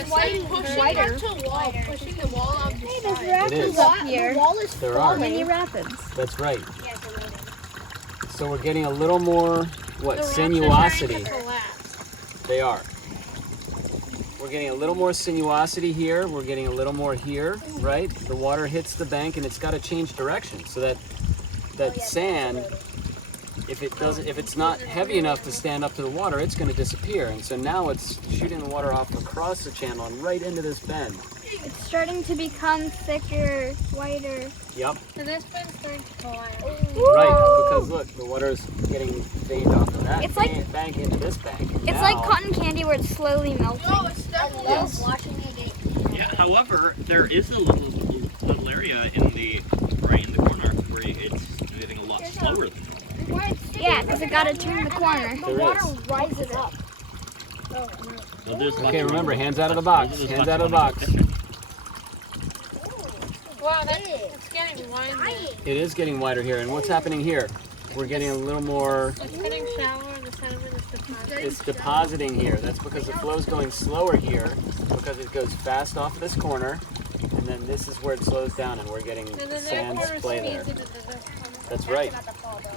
It's like pushing up to a wall, pushing the wall off the Hey, there's side. rapids up here. The wall is There are. Mini rapids. That's right. Yeah, it's eroding. So we're getting a little more, what, The rocks are sinuosity. starting to collapse. They are. We're getting a little more sinuosity here. We're getting a little more here, right? The water hits the bank and it's got to change direction so that sand, if it's not heavy enough to stand up to the water, it's going to disappear. And so now it's shooting the water off across the channel and right into this bend. It's starting to become thicker, whiter. Yep. So this one's starting to collapse. Right, because look, the water is getting veined off of that It's like- bank into this bank. And It's now, like cotton candy where it's slowly melting. No, it's I definitely. love watching it get. Yeah. However, there is a little area in the right in the corner where it's moving a lot slower than normal. Yeah, because it got to turn the corner. There Water is. rises up. Oh, no. So there's a bunch Okay, of remember, running- hands out of the box. there's a Hands bunch out of the running box. fish. Wow, it's getting wider. It is getting wider here. And what's happening here? We're getting a little more, It's getting shallower, the sediment is depositing. it's depositing here. That's because the flow's going slower here because it goes fast off this corner. And then this is where it slows down and we're getting And then sand that corner splay there. speeds into this corner. That's right. About to fall, though.